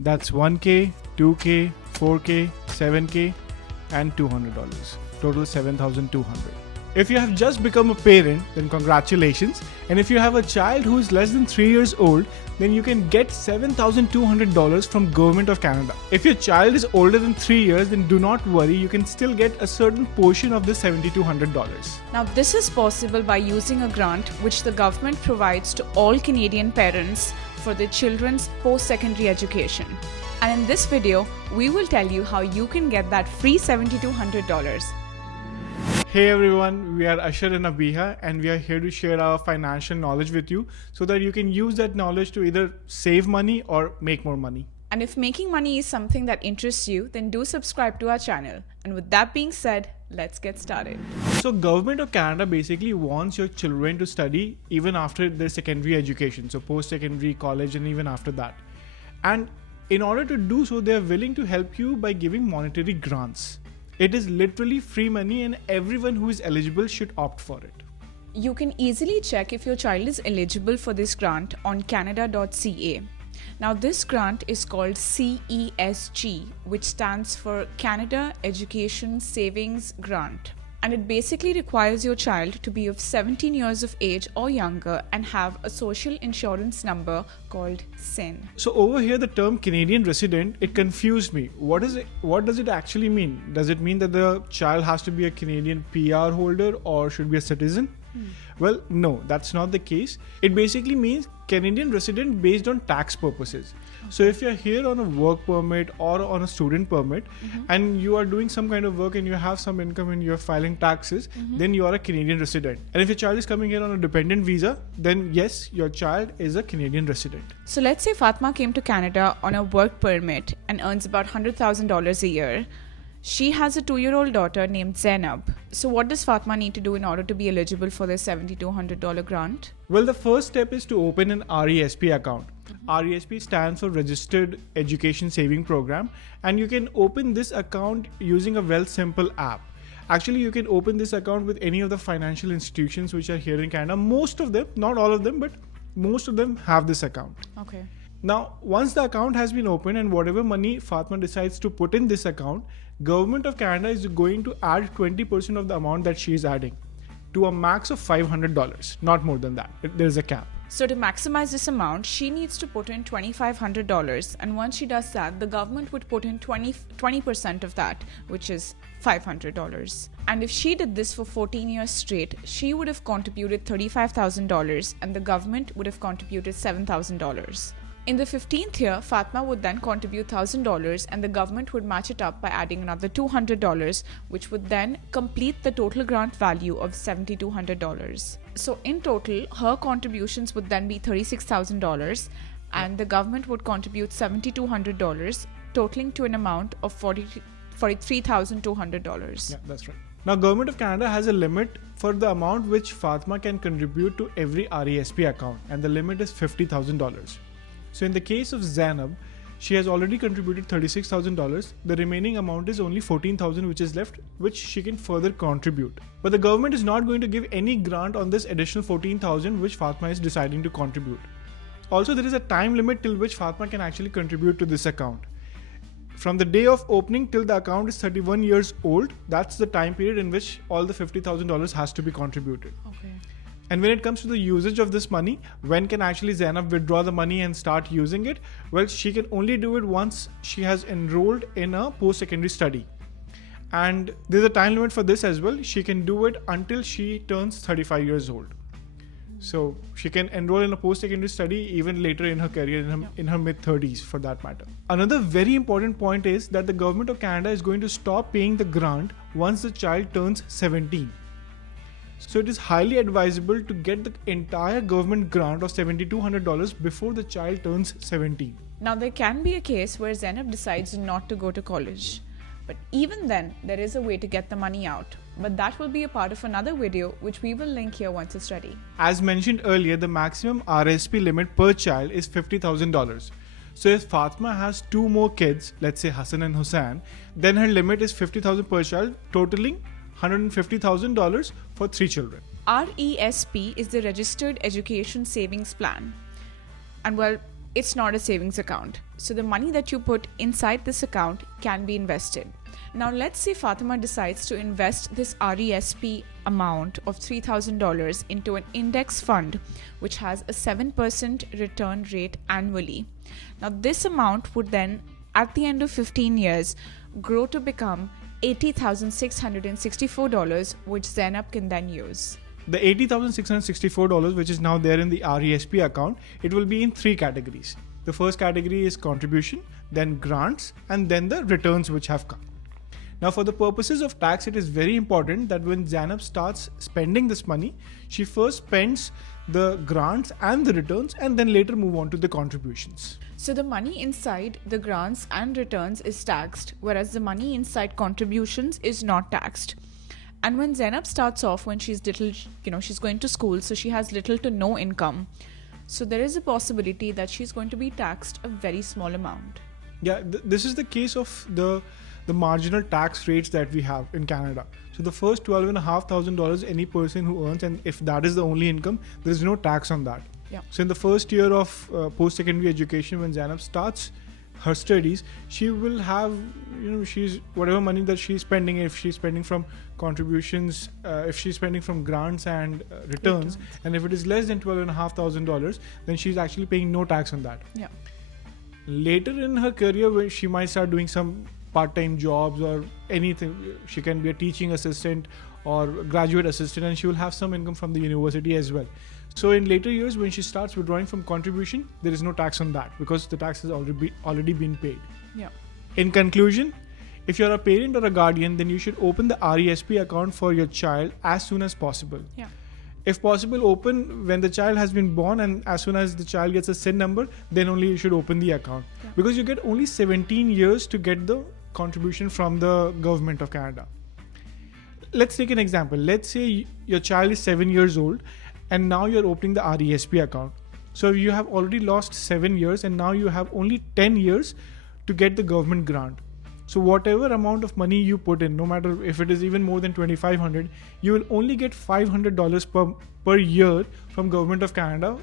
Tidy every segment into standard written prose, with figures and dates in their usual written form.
That's 1K, 2K, 4K, 7K and $200. Total 7,200. If you have just become a parent, then congratulations. And if you have a child who is less than 3 years old, then you can get $7,200 from Government of Canada. If your child is older than 3 years, then do not worry, you can still get a certain portion of the $7,200. Now, this is possible by using a grant which the government provides to all Canadian parents for their children's post-secondary education. And in this video, we will tell you how you can get that free $7,200. Hey everyone, we are Ashar and Abiha and we are here to share our financial knowledge with you so that you can use that knowledge to either save money or make more money. And if making money is something that interests you, then do subscribe to our channel. And with that being said, let's get started. So Government of Canada basically wants your children to study even after their secondary education, so post-secondary, college and even after that. And in order to do so, they are willing to help you by giving monetary grants. It is literally free money and everyone who is eligible should opt for it. You can easily check if your child is eligible for this grant on canada.ca. Now this grant is called CESG, which stands for Canada Education Savings Grant. And it basically requires your child to be of 17 years of age or younger and have a social insurance number called SIN. So over here, the term Canadian resident, it confused me. What does it actually mean? Does it mean that the child has to be a Canadian PR holder or should be a citizen? Well, no, that's not the case. It basically means Canadian resident based on tax purposes. So if you're here on a work permit or on a student permit and you are doing some kind of work and you have some income and you're filing taxes, then you are a Canadian resident. And if your child is coming here on a dependent visa, then yes, your child is a Canadian resident. So let's say Fatma came to Canada on a work permit and earns about $100,000 a year. She has a 2-year-old daughter named Zainab. So what does Fatma need to do in order to be eligible for this $7,200 grant? Well, the first step is to open an RESP account. RESP stands for Registered Education Saving Program, and you can open this account using a simple app. Actually, you can open this account with any of the financial institutions which are here in Canada. Most of them, not all of them, but most of them have this account. Okay. Now, once the account has been opened and whatever money Fatma decides to put in this account, Government of Canada is going to add 20% of the amount that she is adding to a max of $500, not more than that. There is a cap. So to maximize this amount, she needs to put in $2,500, and once she does that, the government would put in 20% of that, which is $500. And if she did this for 14 years straight, she would have contributed $35,000 and the government would have contributed $7,000. In the 15th year, Fatma would then contribute $1,000 and the government would match it up by adding another $200, which would then complete the total grant value of $7,200. So in total, her contributions would then be $36,000 and the government would contribute $7,200, totaling to an amount of $43,200. Yeah, that's right. Now, Government of Canada has a limit for the amount which Fatma can contribute to every RESP account, and the limit is $50,000. So in the case of Zainab, she has already contributed $36,000. The remaining amount is only $14,000 which is left, which she can further contribute. But the government is not going to give any grant on this additional $14,000 which Fatma is deciding to contribute. Also, there is a time limit till which Fatma can actually contribute to this account. From the day of opening till the account is 31 years old, that's the time period in which all the $50,000 has to be contributed. Okay. And when it comes to the usage of this money, when can actually Zainab withdraw the money and start using it? Well, she can only do it once she has enrolled in a post-secondary study. And there's a time limit for this as well. She can do it until she turns 35 years old. So she can enroll in a post-secondary study even later in her career, in her mid-30s for that matter. Another very important point is that the Government of Canada is going to stop paying the grant once the child turns 17. So it is highly advisable to get the entire government grant of $7,200 before the child turns 17. Now there can be a case where Zainab decides not to go to college. But even then, there is a way to get the money out. But that will be a part of another video which we will link here once it's ready. As mentioned earlier, the maximum RSP limit per child is $50,000. So if Fatma has 2 more kids, let's say Hassan and Hussain, then her limit is $50,000 per child, totaling $150,000 for 3 children. RESP is the Registered Education Savings Plan. And well, it's not a savings account. So the money that you put inside this account can be invested. Now let's say Fatima decides to invest this RESP amount of $3,000 into an index fund which has a 7% return rate annually. Now this amount would then, at the end of 15 years, grow to become $80,664, which Zainab can then use. The $80,664, which is now there in the RESP account, it will be in 3 categories. The first category is contribution, then grants, and then the returns which have come. Now, for the purposes of tax, it is very important that when Zainab starts spending this money, she first spends the grants and the returns and then later move on to the contributions. So the money inside the grants and returns is taxed, whereas the money inside contributions is not taxed. And when Zainab starts off, when she's little, she's going to school, so she has little to no income. So there is a possibility that she's going to be taxed a very small amount. Yeah, this is the case of the marginal tax rates that we have in Canada. So the first $12,500 any person who earns, and if that is the only income, there is no tax on that. Yeah. So in the first year of post-secondary education, when Zainab starts her studies, she will have, she's whatever money that she's spending, if she's spending from contributions, if she's spending from grants and returns, and if it is less than $12,500, then she's actually paying no tax on that. Yeah. Later in her career, when she might start doing some part-time jobs or anything, she can be a teaching assistant or graduate assistant, and she will have some income from the university as well. So in later years, when she starts withdrawing from contribution, there is no tax on that because the tax has already been paid. Yeah. In conclusion, if you're a parent or a guardian, then you should open the RESP account for your child as soon as possible. Yeah. If possible, open when the child has been born, and as soon as the child gets a SIN number, then only you should open the account. Yeah. Because you get only 17 years to get the contribution from the government of Canada. Let's take an example. Let's say your child is 7 years old and now you're opening the RESP account. So you have already lost 7 years and now you have only 10 years to get the government grant. So whatever amount of money you put in, no matter if it is even more than $2,500, you will only get $500 per year from Government of Canada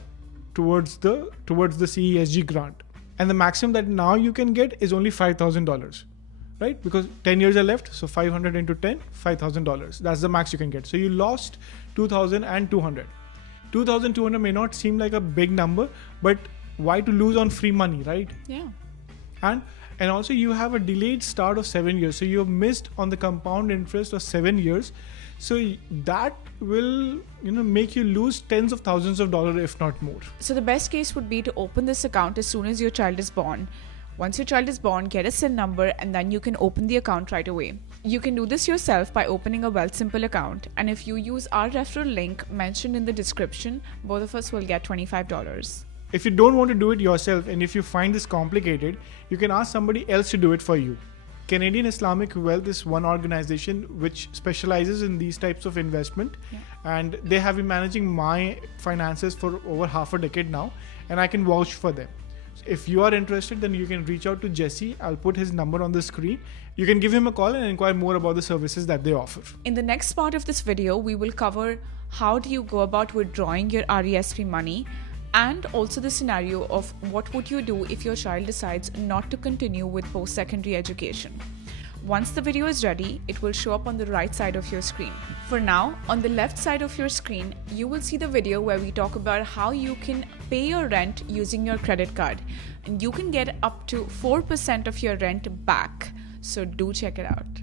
towards the CESG grant. And the maximum that now you can get is only $5,000. Right? Because 10 years are left, so 500 into 10, $5,000. That's the max you can get. So you lost 2,200. 2,200 may not seem like a big number, but why to lose on free money, right? Yeah. And also you have a delayed start of 7 years. So you have missed on the compound interest of 7 years. So that will, make you lose tens of thousands of dollars, if not more. So the best case would be to open this account as soon as your child is born. Once your child is born, get a SIN number and then you can open the account right away. You can do this yourself by opening a WealthSimple account, and if you use our referral link mentioned in the description, both of us will get $25. If you don't want to do it yourself and if you find this complicated, you can ask somebody else to do it for you. Canadian Islamic Wealth is one organization which specializes in these types of investment, and they have been managing my finances for over half a decade now, and I can vouch for them. If you are interested, then you can reach out to Jesse. I'll put his number on the screen. You can give him a call and inquire more about the services that they offer. In the next part of this video, we will cover how do you go about withdrawing your RESP money, and also the scenario of what would you do if your child decides not to continue with post-secondary education. Once the video is ready, it will show up on the right side of your screen. For now, on the left side of your screen, you will see the video where we talk about how you can pay your rent using your credit card. And you can get up to 4% of your rent back. So do check it out.